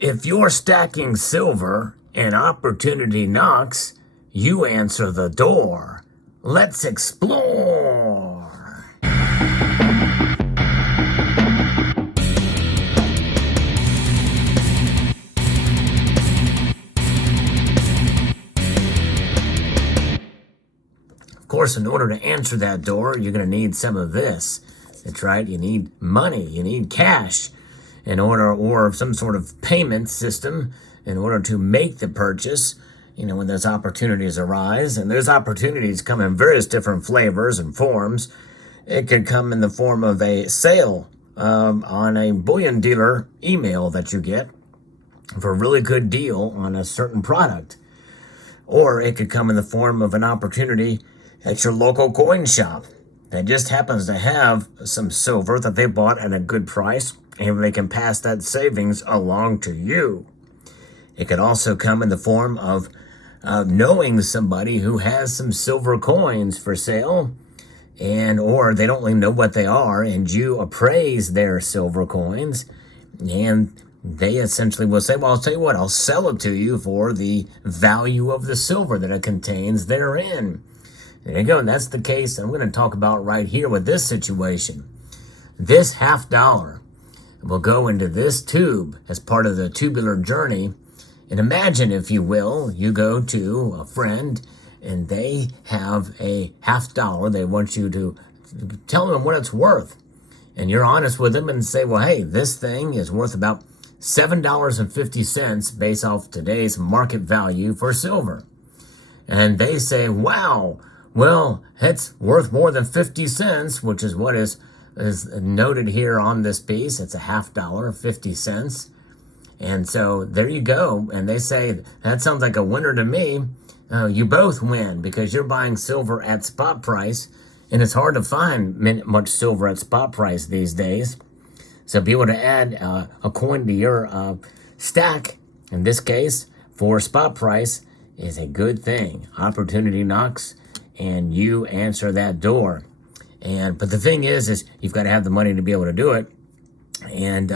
If you're stacking silver and opportunity knocks, you answer the door. Let's explore. Of course, in order to answer that door, you're going to need some of this. That's right, you need money, you need cash in order, or some sort of payment system in order to make the purchase, when those opportunities arise. And those opportunities come in various different flavors and forms. It could come in the form of a sale on a bullion dealer email that you get for a really good deal on a certain product. Or it could come in the form of an opportunity at your local coin shop that just happens to have some silver that they bought at a good price, and they can pass that savings along to you. It could also come in the form of knowing somebody who has some silver coins for sale, or they don't really know what they are, and you appraise their silver coins, and they essentially will say, well, I'll tell you what, I'll sell it to you for the value of the silver that it contains therein. There you go. And that's the case I'm going to talk about right here with this situation. This $50 will go into this tube as part of the tubular journey. And imagine, if you will, you go to a friend and they have a $50. They want you to tell them what it's worth. And you're honest with them and say, well, hey, this thing is worth about $7.50 based off today's market value for silver. And they say, wow, well, it's worth more than 50 cents, which is what is noted here on this piece. It's a $50, 50 cents. And so there you go. And they say, that sounds like a winner to me. You both win because you're buying silver at spot price. And it's hard to find much silver at spot price these days. So be able to add a coin to your stack, in this case, for spot price, is a good thing. Opportunity knocks, and you answer that door. But the thing is you've got to have the money to be able to do it. And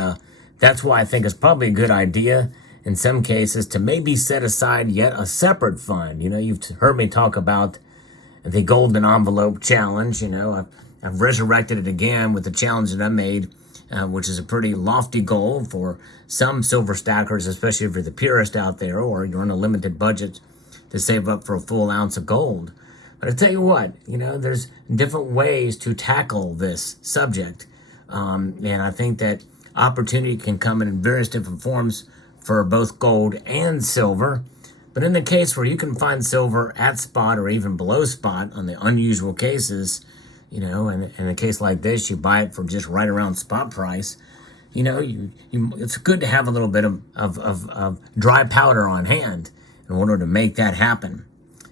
that's why I think it's probably a good idea in some cases to maybe set aside yet a separate fund. You've heard me talk about the Golden Envelope Challenge. I've resurrected it again with the challenge that I made, which is a pretty lofty goal for some silver stackers, especially if you're the purist out there or you're on a limited budget to save up for a full ounce of gold. But I tell you what, there's different ways to tackle this subject. And I think that opportunity can come in various different forms for both gold and silver. But in the case where you can find silver at spot or even below spot on the unusual cases, in a case like this, you buy it for just right around spot price, it's good to have a little bit of dry powder on hand in order to make that happen.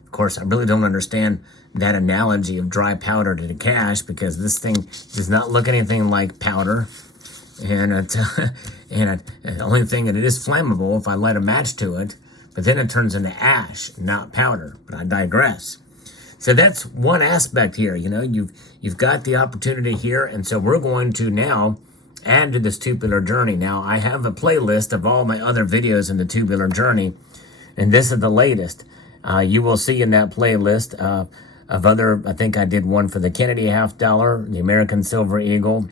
Of course, I really don't understand that analogy of dry powder to the cash, because this thing does not look anything like powder. And the only thing that it is flammable if I light a match to it, but then it turns into ash, not powder. But I digress. So that's one aspect here. You've got the opportunity here, and so we're going to now add to this tubular journey. Now, I have a playlist of all my other videos in the tubular journey, and this is the latest. You will see in that playlist of other, I think I did one for the Kennedy $50, the American Silver Eagle,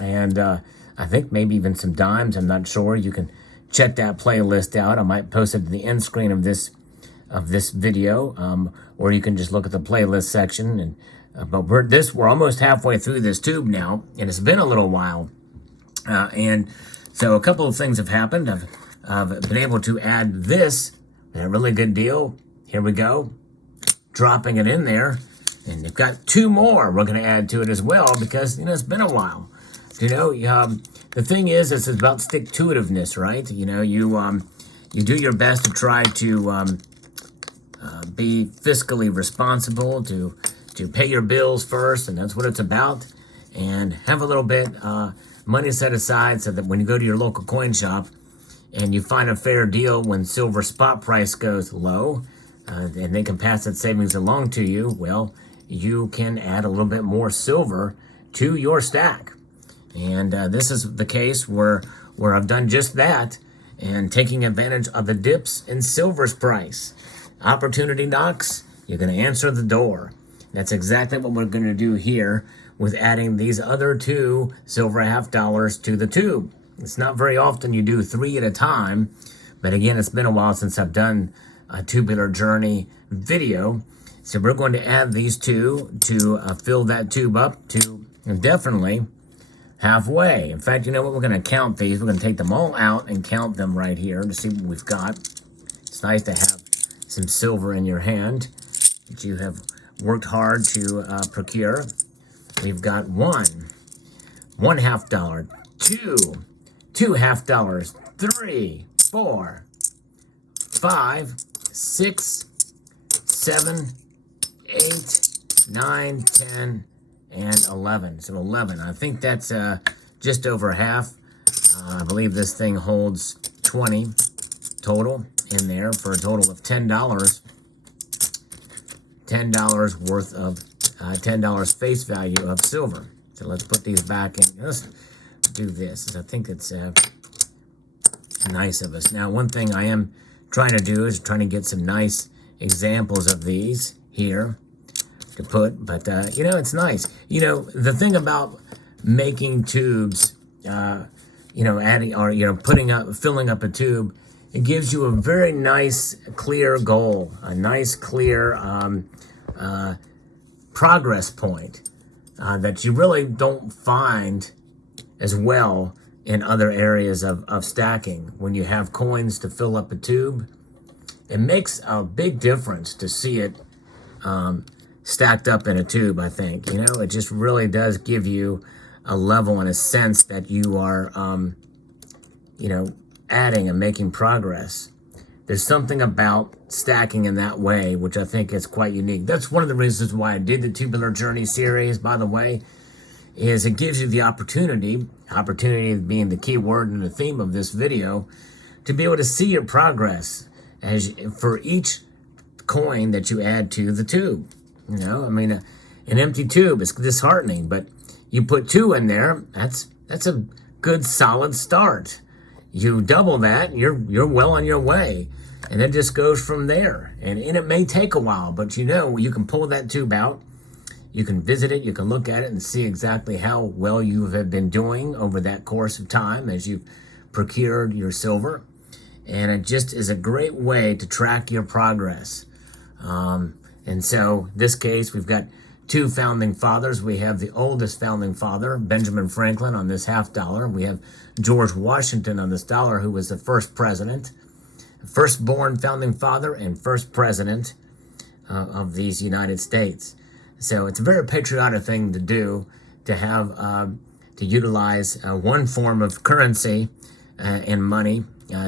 and I think maybe even some dimes. I'm not sure. You can check that playlist out. I might post it to the end screen of this video, or you can just look at the playlist section. And but we're almost halfway through this tube now, and it's been a little while. And so a couple of things have happened. I've been able to add this, a really good deal. Here we go, dropping it in there, and they've got two more we're going to add to it as well, because it's been a while. The thing is, it's about stick-to-itiveness, right? You do your best to try to be fiscally responsible, to pay your bills first, and that's what it's about. And have a little bit money set aside so that when you go to your local coin shop and you find a fair deal when silver spot price goes low, and they can pass that savings along to you, well, you can add a little bit more silver to your stack. And this is the case where I've done just that. and taking advantage of the dips in silver's price. Opportunity knocks, you're going to answer the door. That's exactly what we're going to do here with adding these other 2 silver $half to the tube. It's not very often you do 3 at a time, but again, it's been a while since I've done a tubular journey video. So we're going to add these 2 to fill that tube up to definitely halfway. In fact, you know what? We're going to count these. We're going to take them all out and count them right here to see what we've got. It's nice to have some silver in your hand that you have worked hard to procure. We've got one $1.50, two $2.50, 3, 4, 5, 6, 7, 8, 9, 10, and 11. So 11. I think that's just over half. I believe this thing holds 20 total in there for a total of $10. $10 worth of $10 face value of silver. So let's put these back in. Let's do this. I think it's nice of us. Now, one thing I am trying to do is trying to get some nice examples of these here to put, but you know, it's nice. You know, the thing about making tubes, you know, adding or filling up a tube, it gives you a very nice, clear goal, a nice, clear progress point that you really don't find as well in other areas of stacking. When you have coins to fill up a tube, it makes a big difference to see it stacked up in a tube, I think. You know, it just really does give you a level and a sense that you are, you know, adding and making progress. There's something about stacking in that way, which I think is quite unique. That's one of the reasons why I did the Tubular Journey series, by the way, is it gives you the opportunity being the key word and the theme of this video, to be able to see your progress for each coin that you add to the tube. You know, I mean, an empty tube is disheartening, but you put 2 in there, that's a good solid start. You double that, you're well on your way. And it just goes from there. And it may take a while, but you know, you can pull that tube out, you can visit it, you can look at it and see exactly how well you have been doing over that course of time as you've procured your silver. And it just is a great way to track your progress. And so this case, we've got 2 founding fathers. We have the oldest founding father, Benjamin Franklin, on this $half. We have George Washington on this dollar, who was the first president, firstborn founding father and first president of these United States. So it's a very patriotic thing to do, to have to utilize one form of currency and money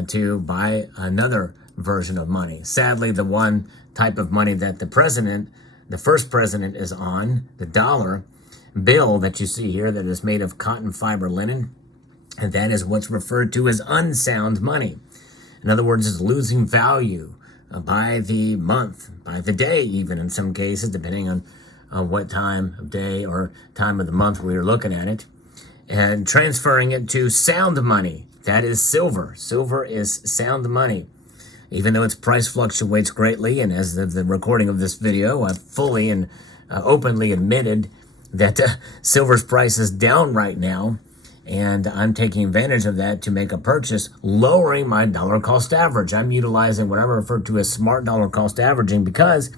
to buy another version of money. Sadly, the one type of money that the first president is on, the dollar bill that you see here, that is made of cotton fiber linen, and that is what's referred to as unsound money. In other words, it's losing value by the month, by the day even in some cases, depending on what time of day or time of the month we are looking at it, and transferring it to sound money. That is silver. Silver is sound money. Even though its price fluctuates greatly, and as of the recording of this video, I've fully and openly admitted that silver's price is down right now, and I'm taking advantage of that to make a purchase, lowering my dollar cost average. I'm utilizing what I refer to as smart dollar cost averaging, because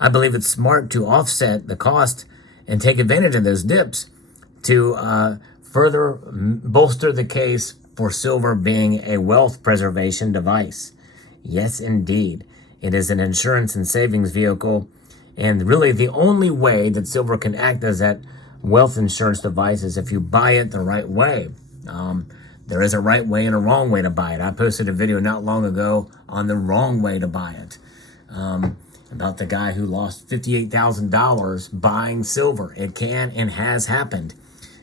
I believe it's smart to offset the cost and take advantage of those dips to further bolster the case for silver being a wealth preservation device. Yes, indeed. It is an insurance and savings vehicle, and really the only way that silver can act as that wealth insurance device is if you buy it the right way. There is a right way and a wrong way to buy it. I posted a video not long ago on the wrong way to buy it, about the guy who lost $58,000 buying silver. It can and has happened.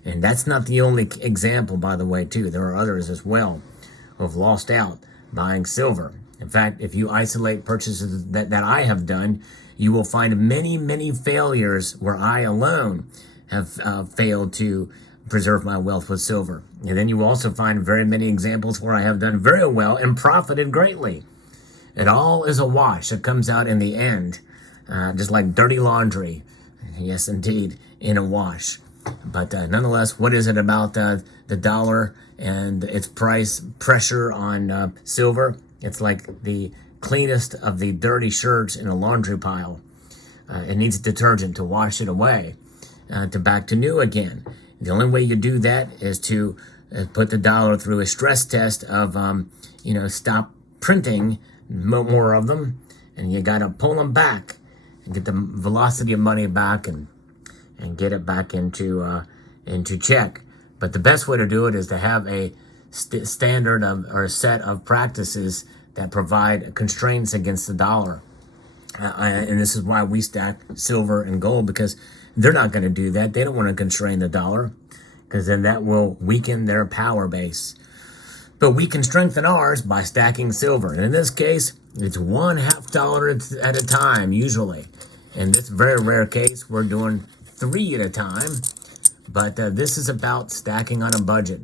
And that's not the only example, by the way, too. There are others as well who have lost out buying silver. In fact, if you isolate purchases that I have done, you will find many, many failures where I alone have failed to preserve my wealth with silver. And then you will also find very many examples where I have done very well and profited greatly. It all is a wash. It comes out in the end, just like dirty laundry. Yes, indeed, in a wash. But nonetheless, what is it about the dollar and its price pressure on silver? It's like the cleanest of the dirty shirts in a laundry pile. It needs detergent to wash it away, to back to new again. The only way you do that is to put the dollar through a stress test of, stop printing more of them, and you got to pull them back and get the velocity of money back and get it back into check. But the best way to do it is to have a standard or a set of practices that provide constraints against the dollar. And this is why we stack silver and gold, because they're not going to do that. They don't want to constrain the dollar, because then that will weaken their power base. But we can strengthen ours by stacking silver. And in this case, it's $0.50 at a time, usually. In this very rare case, we're doing 3 at a time. But this is about stacking on a budget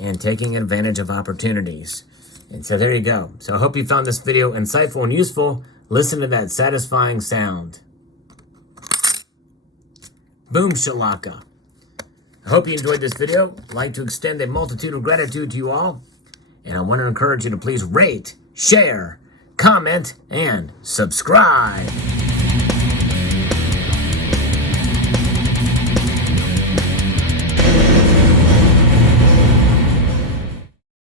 and taking advantage of opportunities. And so there you go. So I hope you found this video insightful and useful. Listen to that satisfying sound. Boom shalaka. I hope you enjoyed this video. I'd like to extend a multitude of gratitude to you all. And I want to encourage you to please rate, share, comment, and subscribe.